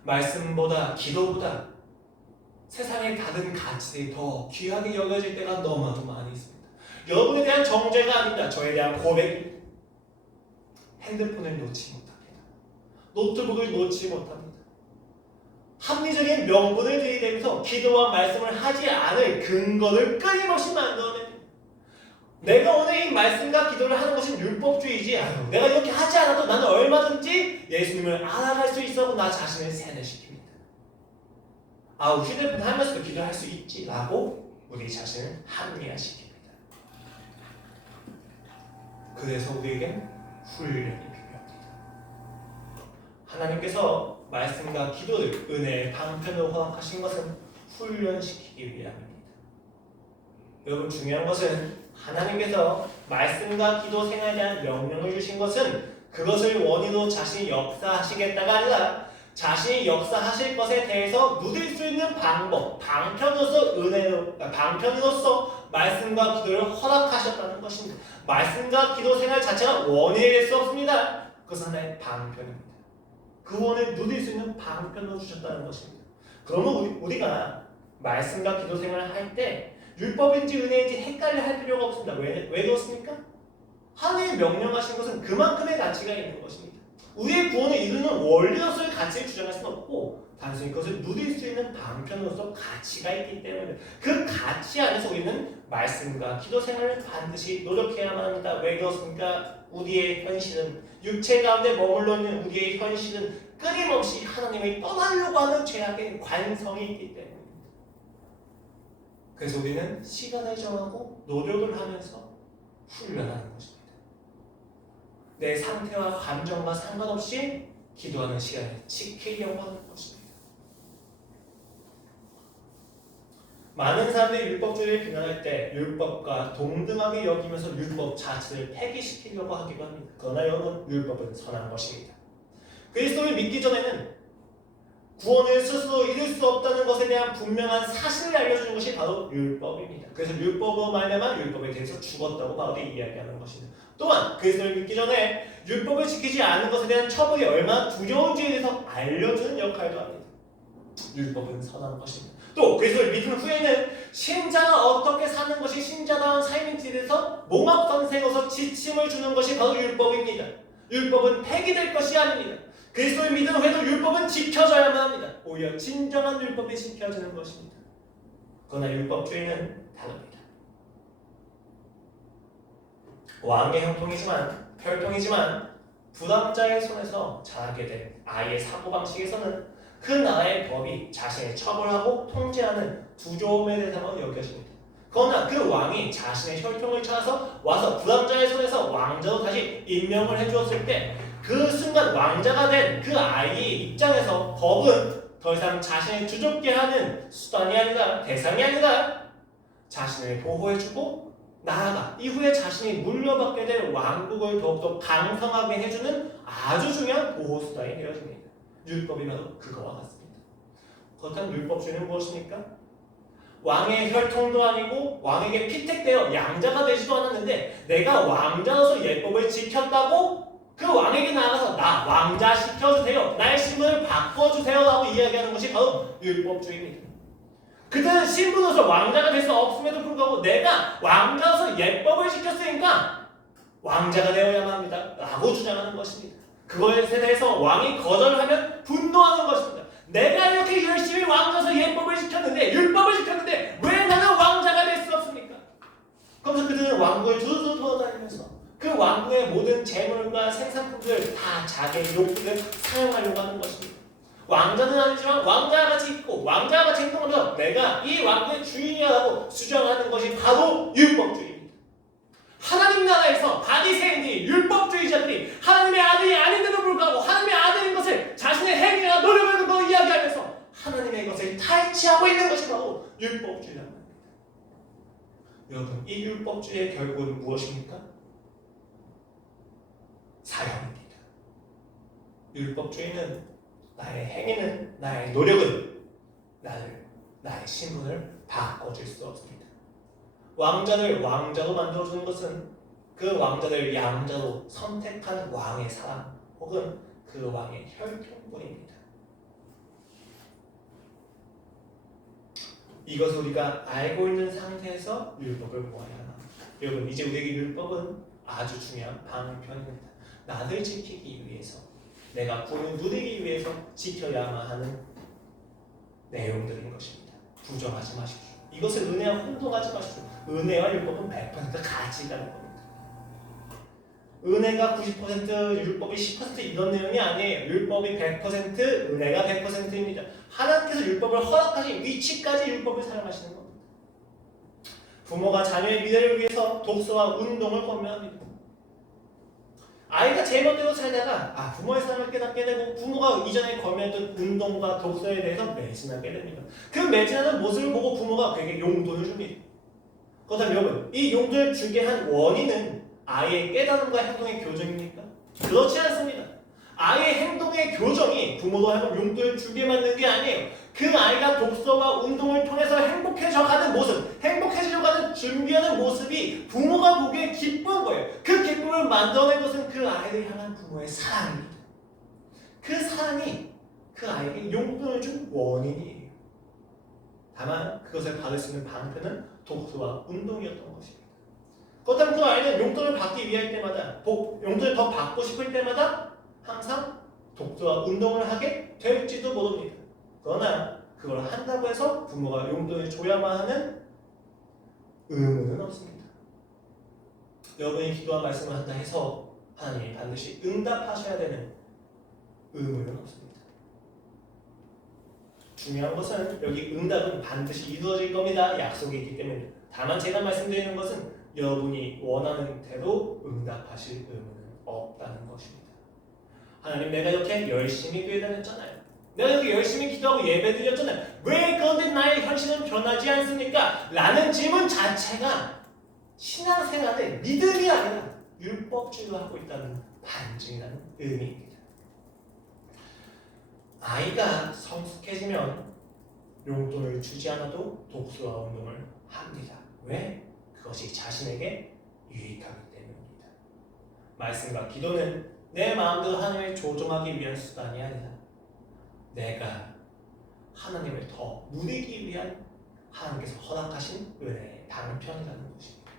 말씀보다, 기도보다 세상의 다른 가치들이 더 귀하게 여겨질 때가 너무나도 많이 있습니다. 여러분에 대한 정죄가 아닙니다. 저에 대한 고백입니다. 핸드폰을 놓지 못합니다. 노트북을 놓지 못합니다. 합리적인 명분을 들이대면서 기도와 말씀을 하지 않을 근거를 끊임없이 만들어냅니다. 내가 오늘 이 말씀과 기도를 하는 것은 율법주의지, 내가 이렇게 하지 않아도 나는 얼마든지 예수님을 알아갈 수 있어 하고 나 자신을 세뇌시킵니다. 휴대폰 하면서도 기도할 수 있지 라고 우리 자신을 합리화시킵니다. 그래서 우리에겐 훈련이 필요합니다. 하나님께서 말씀과 기도를 은혜의 방편으로 허락하신 것은 훈련시키기 위함입니다. 여러분, 중요한 것은 하나님께서 말씀과 기도 생활에 대한 명령을 주신 것은 그것을 원인으로 자신이 역사하시겠다가 아니라 자신이 역사하실 것에 대해서 누릴 수 있는 방법, 방편으로서 말씀과 기도를 허락하셨다는 것입니다. 말씀과 기도 생활 자체가 원인이 될 수 없습니다. 그것은 하나의 방편입니다. 그 원을 누릴 수 있는 방편으로 주셨다는 것입니다. 그러면 우리가 말씀과 기도 생활을 할 때 율법인지 은혜인지 헷갈려 할 필요가 없습니다. 왜 그렇습니까? 하나님이 명령하신 것은 그만큼의 가치가 있는 것입니다. 우리의 구원을 이루는 원리로서의 가치를 주장할 수는 없고 단순히 그것을 누릴 수 있는 방편으로서 가치가 있기 때문에 그 가치 안에서 우리는 말씀과 기도 생활을 반드시 노력해야만 합니다. 왜 그렇습니까? 우리의 현실은, 육체 가운데 머물러 있는 우리의 현실은 끊임없이 하나님을 떠나려고 하는 죄악의 관성이 있기 때문입니다. 그래서 우리는 시간을 정하고 노력을 하면서 훈련하는 것입니다. 내 상태와 감정과 상관없이 기도하는 시간을 지키려고 하는 것입니다. 많은 사람들이 율법주의를 비난할 때 율법과 동등하게 여기면서 율법 자체를 폐기시키려고 하기도 합니다. 그러나 여러분, 율법은 선한 것입니다. 그리스도를 믿기 전에는 구원을 스스로 이룰 수 없다는 것에 대한 대한 분명한 사실을 알려주는 것이 바로 율법입니다. 그래서 율법으로 말미암아 율법에 대해서 죽었다고 바울이 이야기하는 것입니다. 또한 그리스도를 믿기 전에 율법을 지키지 않은 것에 대한 처벌이 얼마나 두려운지에 대해서 알려주는 역할도 합니다. 율법은 선한 것입니다. 또 그리스도를 믿은 후에는 신자가 어떻게 사는 것이 신자다운 삶인지에 대해서 몽합선생어서 지침을 주는 것이 바로 율법입니다. 율법은 폐기될 것이 아닙니다. 그리스도를 믿은 후에도 율법은 지켜져야만 합니다. 오히려 진정한 율법이 지켜지는 것입니다. 그러나 율법주의는 다릅니다. 왕의 혈통이지만 부담자의 손에서 자라게 된 아이의 사고방식에서는 그 나라의 법이 자신을 처벌하고 통제하는 두려움의 대상으로 여겨집니다. 그러나 그 왕이 자신의 혈통을 찾아서 와서 부담자의 손에서 왕자로 다시 임명을 해주었을 때 그 순간 왕자가 된 그 아이의 입장에서 법은 더 이상 자신을 주접게 하는 수단이 아니라 대상이 아니라 자신을 보호해주고 나아가 이후에 자신이 물려받게 될 왕국을 더욱더 강성하게 해주는 아주 중요한 보호수단이 되어집니다. 율법이 바로 그거와 같습니다. 그렇다면 율법주의는 무엇입니까? 왕의 혈통도 아니고 왕에게 피택되어 양자가 되지도 않았는데 내가 왕자로서 예법을 지켰다고 그 왕에게 나아가서 나 왕자 시켜주세요. 나의 신분을 바꿔주세요 라고 이야기하는 것이 바로 율법주의입니다. 그때는 신분으로서 왕자가 될 수 없음에도 불구하고 내가 왕자로서 예법을 지켰으니까 왕자가 되어야만 합니다 라고 주장하는 것입니다. 그것에 대해서 왕이 거절하면 분노하는 것입니다. 내가 이렇게 열심히 왕자로서 예법을 지켰는데 율법을 지켰는데 왜 나는 왕자가 될 수 없습니까? 그러면서 그들은 왕국을 두루두루 돌아다니면서 그 왕국의 모든 재물과 생산품들을 다 자기의 욕구를 사용하려고 하는 것입니다. 왕자는 아니지만 왕자와 같이 있고 왕자와 같이 행동하면서 내가 이 왕국의 주인이라고 주장하는 것이 바로 율법주의입니다. 하나님 나라에서 바리새인들이 율법주의자들이 하나님의 아들이 아닌데도 불구하고 하나님의 아들인 것을 자신의 행위나 노력을 더 이야기하면서 하나님의 것을 탈취하고 있는 것이 바로 율법주의라는 겁니다. 여러분, 이 율법주의의 결국은 무엇입니까? 사형입니다. 율법주의는 나의 행위는 나의 노력은 나의 신분을 바꿔줄 수 없습니다. 왕자를 왕자로 만들어주는 것은 그 왕자를 양자로 선택한 왕의 사랑 혹은 그 왕의 혈통뿐입니다. 이것을 우리가 알고 있는 상태에서 율법을 보아야 합니다. 여러분, 이제 우리에게 율법은 아주 중요한 방편입니다. 나를 지키기 위해서 내가 구원을 누리기 위해서 지켜야만 하는 내용들인 것입니다. 부정하지 마십시오. 이것을 은혜와 혼동하지 마십시오. 은혜와 율법은 100% 같이 있다는 겁니다. 은혜가 90%, 율법이 10% 이런 내용이 아니에요. 율법이 100%, 은혜가 100%입니다. 하나님께서 율법을 허락하신 위치까지 율법을 사용하시는 겁니다. 부모가 자녀의 미래를 위해서 독서와 운동을 권면합니다. 아이가 제멋대로 살다가 부모의 삶을 깨닫게 되고 부모가 이전에 권면했던 운동과 독서에 대해서 매진하게 됩니다. 그 매진하는 모습을 보고 부모가 그에게 용돈을 줍니다. 그렇다면 여러분, 이 용돈을 주게 한 원인은 아이의 깨달음과 행동의 교정입니까? 그렇지 않습니다. 아이의 행동의 교정이 부모도 하여금 용돈을 주게 만드는 게 아니에요. 그 아이가 독서와 운동을 통해서 행복해져가는 모습, 행복해져가는 준비하는 모습이 부모가 보기에 기쁜 거예요. 그 기쁨을 만들어낸 것은 그 아이를 향한 부모의 사랑입니다. 그 사랑이 그 아이에게 용돈을 준 원인이에요. 다만 그것을 받을 수 있는 방편은 독서와 운동이었던 것입니다. 그렇다면 그 아이는 용돈을 받기 위할 때마다 용돈을 더 받고 싶을 때마다 항상 독서와 운동을 하게 될지도 모릅니다. 그러나 그걸 한다고 해서 부모가 용돈을 줘야만 하는 의무는 없습니다. 여러분이 기도와 말씀을 한다 해서 하나님이 반드시 응답하셔야 되는 의무는 없습니다. 중요한 것은 여기 응답은 반드시 이루어질 겁니다. 약속이 있기 때문에. 다만 제가 말씀드리는 것은 여러분이 원하는 대로 응답하실 의무는 없다는 것입니다. 하나님, 내가 이렇게 열심히 교회 다녔잖아요. 내가 이렇게 열심히 기도하고 예배 드렸잖아요. 왜 그런데 나의 현실은 변하지 않습니까? 라는 질문 자체가 신앙생활의 믿음이 아니라 율법주의로 하고 있다는 반증이라는 의미입니다. 아이가 성숙해지면 용돈을 주지 않아도 독서와 운동을 합니다. 왜? 그것이 자신에게 유익하기 때문입니다. 말씀과 기도는 내 마음대로 하나님을 조종하기 위한 수단이 아니라 내가 하나님을 더 누리기 위한 하나님께서 허락하신 은혜의 방편이라는 것입니다.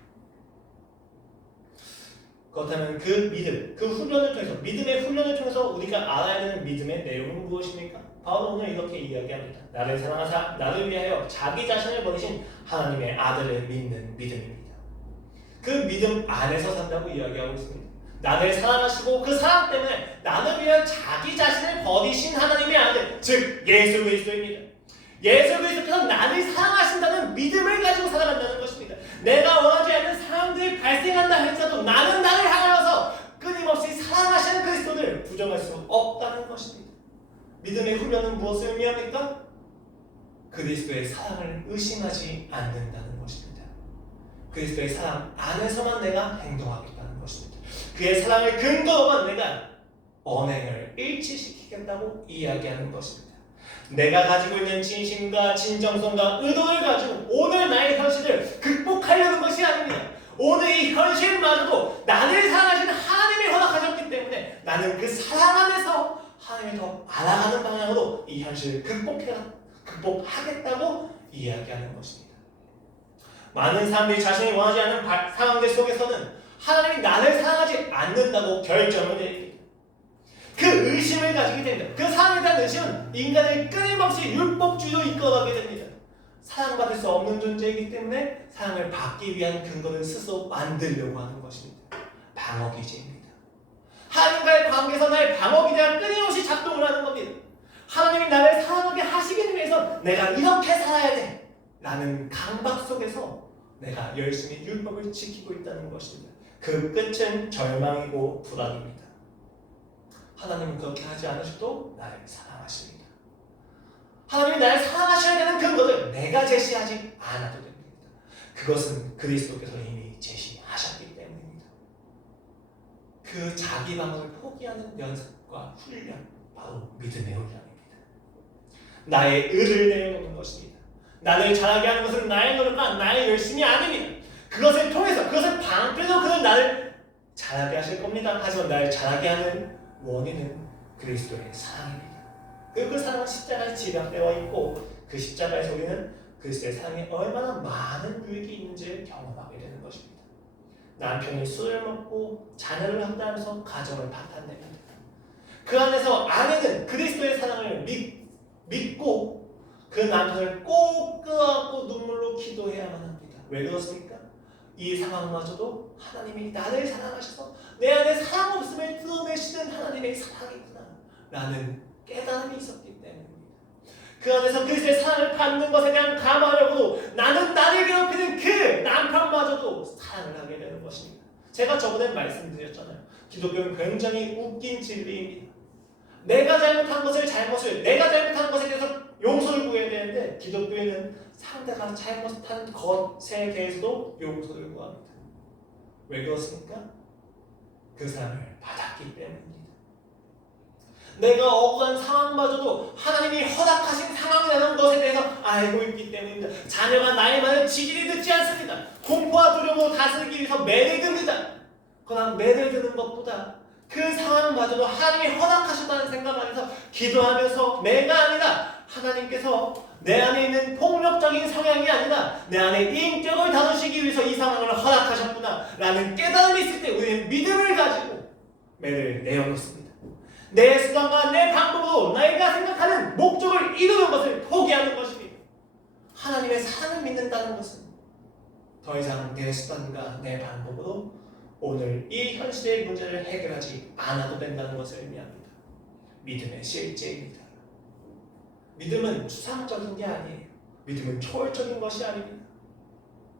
그렇다면 그 믿음, 그 훈련을 통해서, 믿음의 훈련을 통해서 우리가 알아야 되는 믿음의 내용은 무엇입니까? 바로 오늘 이렇게 이야기합니다. 나를 사랑하사 나를 위하여 자기 자신을 버리신 하나님의 아들을 믿는 믿음입니다. 그 믿음 안에서 산다고 이야기하고 있습니다. 나를 사랑하시고 그 사랑 때문에 나를 위하여 자기 자신을 버리신 하나님의 아들, 즉 예수 그리스도입니다. 예수 그리스도께서 나를 사랑하신다는 믿음을 가지고 살아간다는 것입니다. 내가 원하지 않는 상황들이 발생한다 할지라도 나는 나를 향하여서 끊임없이 사랑하시는 그리스도를 부정할 수 없다는 것입니다. 믿음의 훈련은 무엇을 의미합니까? 그리스도의 사랑을 의심하지 않는다는 것입니다. 그리스도의 사랑 안에서만 내가 행동하겠다는 것입니다. 그의 사랑을 근거로만 내가 언행을 일치시키겠다고 이야기하는 것입니다. 내가 가지고 있는 진심과 진정성과 의도를 가지고 오늘 나의 현실을 극복하려는 것이 아닙니다. 오늘 이 현실마저도 나를 사랑하시는 하나님이 허락하셨기 때문에 나는 그 사랑 안에서 하나님을 더 알아가는 방향으로 이 현실을 극복하겠다고 이야기하는 것입니다. 많은 사람들이 자신이 원하지 않는 상황들 속에서는 하나님이 나를 사랑하지 않는다고 결정을 내립니다. 그 의심을 가지게 됩니다. 그 사랑에 대한 의심은 인간을 끊임없이 율법주의로 이끌어가게 됩니다. 사랑받을 수 없는 존재이기 때문에 사랑을 받기 위한 근거를 스스로 만들려고 하는 것입니다. 방어기제입니다. 하나님과의 관계에서 나의 방어기제가 끊임없이 작동을 하는 겁니다. 하나님이 나를 사랑하게 하시기 위해서 내가 이렇게 살아야 돼 라는 강박 속에서 내가 열심히 율법을 지키고 있다는 것입니다. 그 끝은 절망이고 불안입니다. 하나님은 그렇게 하지 않으셔도 나를 사랑하십니다. 하나님이 나를 사랑하셔야 되는 근거를 내가 제시하지 않아도 됩니다. 그것은 그리스도께서 이미 제시하셨기 때문입니다. 그 자기 방어를 포기하는 연습과 훈련, 바로 믿음의 훈련입니다. 나의 의를 내려놓는 것입니다. 나를 잘하게 하는 것은 나의 노력과 나의 열심이 아닙니다. 그것을 통해서, 그것을 방편으로 그는 나를 잘하게 하실 겁니다. 하지만 나를 잘하게 하는 원인은 그리스도의 사랑입니다. 그리고 그 사랑은 십자가에 집약되어 있고 그 십자가에서 우리는 그리스도의 사랑에 얼마나 많은 유익이 있는지를 경험하게 되는 것입니다. 남편이 술을 먹고 자녀를 학대하면서 가정을 파탄냅니다. 그 안에서 아내는 그리스도의 사랑을 믿고 그 남편을 꼭 끄어안고 눈물로 기도해야만 합니다. 왜 그렇습니까? 이 상황마저도 하나님이 나를 사랑하셔서 내 안에 사랑 없음을 드러내시는 하나님의 사랑이구나 라는 깨달음이 있었기 때문입니다. 그 안에서 그리스도의 사랑을 받는 것에 대한 감화력으로 나는 나를 괴롭히는 그 남편마저도 사랑을 하게 되는 것입니다. 제가 저번에 말씀드렸잖아요. 기독교는 굉장히 웃긴 진리입니다. 내가 잘못한 것에 대해서 용서를 구해야 되는데 기독교에는 상대가 잘못한 것에 대해서도 용서를 구합니다. 왜 그렇습니까? 그 사랑을 받았기 때문입니다. 내가 억울한 상황마저도 하나님이 허락하신 상황이라는 것에 대해서 알고 있기 때문입니다. 자녀가 나의 말을 지질이 듣지 않습니다. 공포와 두려움으로 다스리기 위해서 매를 듭니다. 그러나 매를 드는 것보다 그 상황마저도 하나님이 허락하셨다는 생각 안에서 기도하면서 내가 아니라 하나님께서 내 안에 있는 폭력적인 성향이 아니라 내 안에 인격을 다루시기 위해서 이 상황을 허락하셨구나 라는 깨달음이 있을 때 우리는 믿음을 가지고 매를 내어놓습니다. 내 수단과 내 방법으로 내가 생각하는 목적을 이루는 것을 포기하는 것입니다. 하나님의 사랑을 믿는다는 것은 더 이상 내 수단과 내 방법으로 오늘 이 현실의 문제를 해결하지 않아도 된다는 것을 의미합니다. 믿음의 실제입니다. 믿음은 추상적인 게 아니에요. 믿음은 초월적인 것이 아닙니다.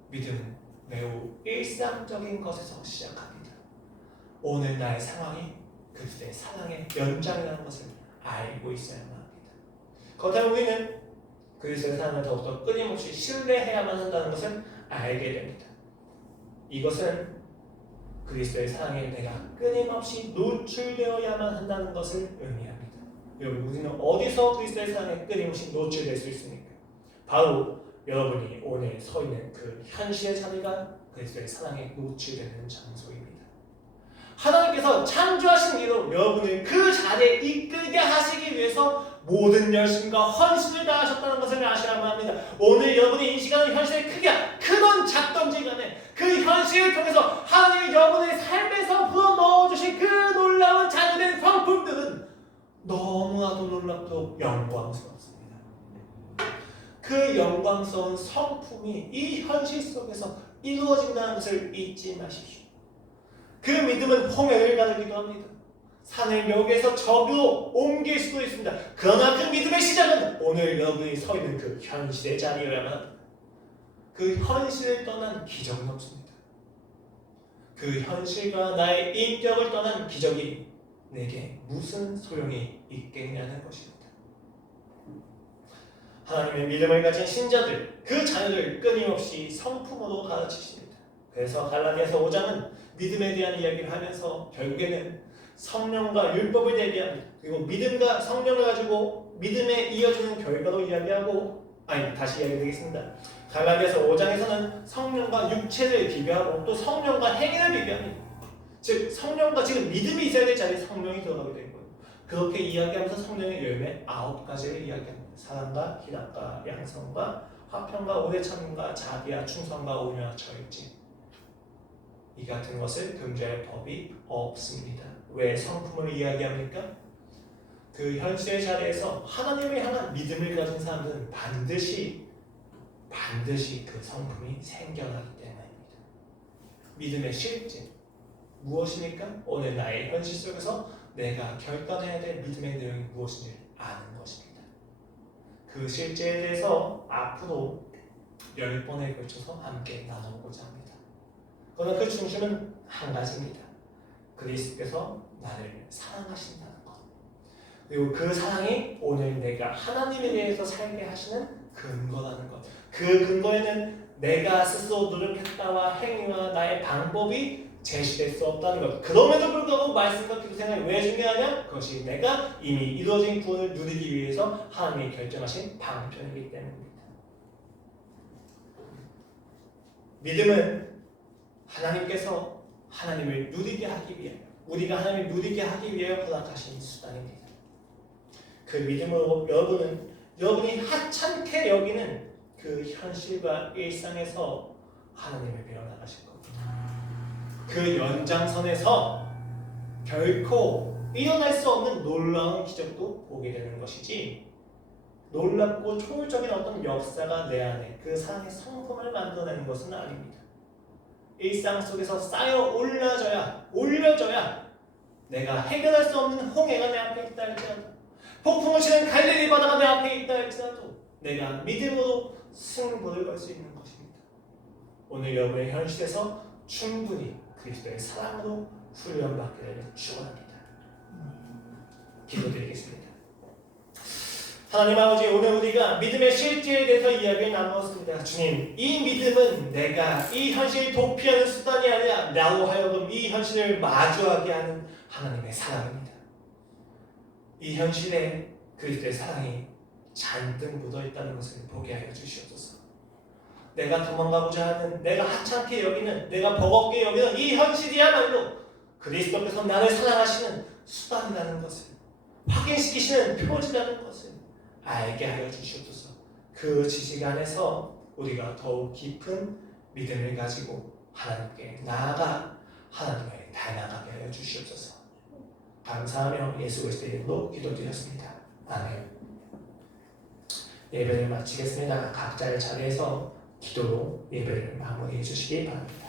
믿음은 매우 일상적인 것에서 시작합니다. 오늘 나의 상황이 그리스도의 사랑의 연장이라는 것을 알고 있어야만 합니다. 그렇다면 우리는 그리스도의 사랑을 더욱더 끊임없이 신뢰해야만 한다는 것을 알게 됩니다. 이것은 그리스도의 사랑에 내가 끊임없이 노출되어야만 한다는 것을 의미합니다. 여러분, 우리는 어디서 그리스도의 사랑에 끊임없이 노출될 수 있습니까? 바로 여러분이 오늘 서 있는 그 현실의 자리가 그리스도의 사랑에 노출되는 장소입니다. 하나님께서 창조하신 이로 여러분을 그 자리에 이끌게 하시기 위해서 모든 열심과 헌신을 다하셨다는 것을 아시라고 합니다. 오늘 여러분이 인식하는 현실의 크기가 크던 작던지 간에 그 현실을 통해서 하나님이 여러분의 삶에서 불어넣어주신 그 놀라운 자녀된 성품들은 너무나도 놀랍고 영광스럽습니다. 그 영광스러운 성품이 이 현실 속에서 이루어진다는 것을 잊지 마십시오. 그 믿음은 홍해를 가르기도 합니다. 산을 묘기에서 저기로 옮길 수도 있습니다. 그러나 그 믿음의 시작은 오늘 여러분이 서 있는 그 현실의 자리여야만 합니다. 그 현실을 떠난 기적은 없습니다. 그 현실과 나의 인격을 떠난 기적이 내게 무슨 소용이 있겠냐는 것입니다. 하나님의 믿음을 가진 신자들, 그 자녀를 끊임없이 성품으로 가르치십니다. 그래서 갈라디아서 5장은 믿음에 대한 이야기를 하면서 결국에는 성령과 율법을 대비합니다. 그리고 믿음과 성령을 가지고 믿음에 이어지는 결과로 이야기하고, 다시 이야기드리겠습니다. 갈라디아서 5장에서는 성령과 육체를 비교하고 또 성령과 행위를 비교합니다. 즉 성령과 지금 믿음이 있어야 될 자리에 성령이 들어가게 된 거예요. 그렇게 이야기하면서 성령의 열매 9가지를 이야기합니다. 사랑과 희락과 양성과 화평과 오래 참음과 자비와 충성과 온유와 절제. 이 같은 것을 금지할 법이 없습니다. 왜 성품을 이야기합니까? 그 현실의 자리에서 하나님을 향한 믿음을 가진 사람들은 반드시 그 성품이 생겨나기 때문입니다. 믿음의 실제 무엇입니까? 오늘 나의 현실 속에서 내가 결단해야 될 믿음의 내용이 무엇인지 아는 것입니다. 그 실제에 대해서 앞으로 10번에 걸쳐서 함께 나눠보고자 합니다. 그러나 그 중심은 한 가지입니다. 그리스도께서 나를 사랑하신다는 것. 그리고 그 사랑이 오늘 내가 하나님에 대해서 살게 하시는 근거라는 것. 그 근거에는 내가 스스로 노력했다와 행위와 나의 방법이 제시될 수 없다는 것. 그럼에도 불구하고 말씀과 기도 생활이 왜 중요하냐? 그것이 내가 이미 이루어진 구원을 누리기 위해서 하나님이 결정하신 방편이기 때문입니다. 믿음은 하나님께서 하나님을 누리게 하기 위하여, 우리가 하나님을 누리게 하기 위하여 허락하신 수단입니다. 그 믿음으로 여러분이 하찮게 여기는 그 현실과 일상에서 하나님을 배워나가실 겁니다. 그 연장선에서 결코 일어날 수 없는 놀라운 기적도 보게 되는 것이지, 놀랍고 초월적인 어떤 역사가 내 안에 그 사랑의 성품을 만들어내는 것은 아닙니다. 일상 속에서 쌓여 올려져야 내가 해결할 수 없는 홍해가 내 앞에 있다 할지라도, 폭풍을 치는 갈릴리 바다가 내 앞에 있다 할지라도 내가 믿음으로 승부를 걸 수 있는 것입니다. 오늘 여러분의 현실에서 충분히 그리스도의 사랑으로 훈련받기를 축원합니다. 기도드리겠습니다. 하나님 아버지, 오늘 우리가 믿음의 실제에 대해서 이야기를 나누었습니다. 주님, 이 믿음은 내가 이 현실을 도피하는 수단이 아니라 나로 하여금 이 현실을 마주하게 하는 하나님의 사랑입니다. 이 현실에 그리스도의 사랑이 잔뜩 묻어있다는 것을 보게 하여 주시옵소서. 내가 도망가고자 하는, 내가 하찮게 여기는, 내가 버겁게 여기는 이 현실이야말로 그리스도께서 나를 사랑하시는 수단이라는 것을, 확인시키시는 표지라는 것을 알게 하여 주시옵소서. 그 지식 안에서 우리가 더욱 깊은 믿음을 가지고 하나님께 나아가 하나님을 닮아가게 하여 주시옵소서. 감사하며 예수 그리스도의 이름으로 기도드렸습니다. 아멘. 예배를 마치겠습니다. 각자의 자리에서 기도로 예배를 마무리해 주시기 바랍니다.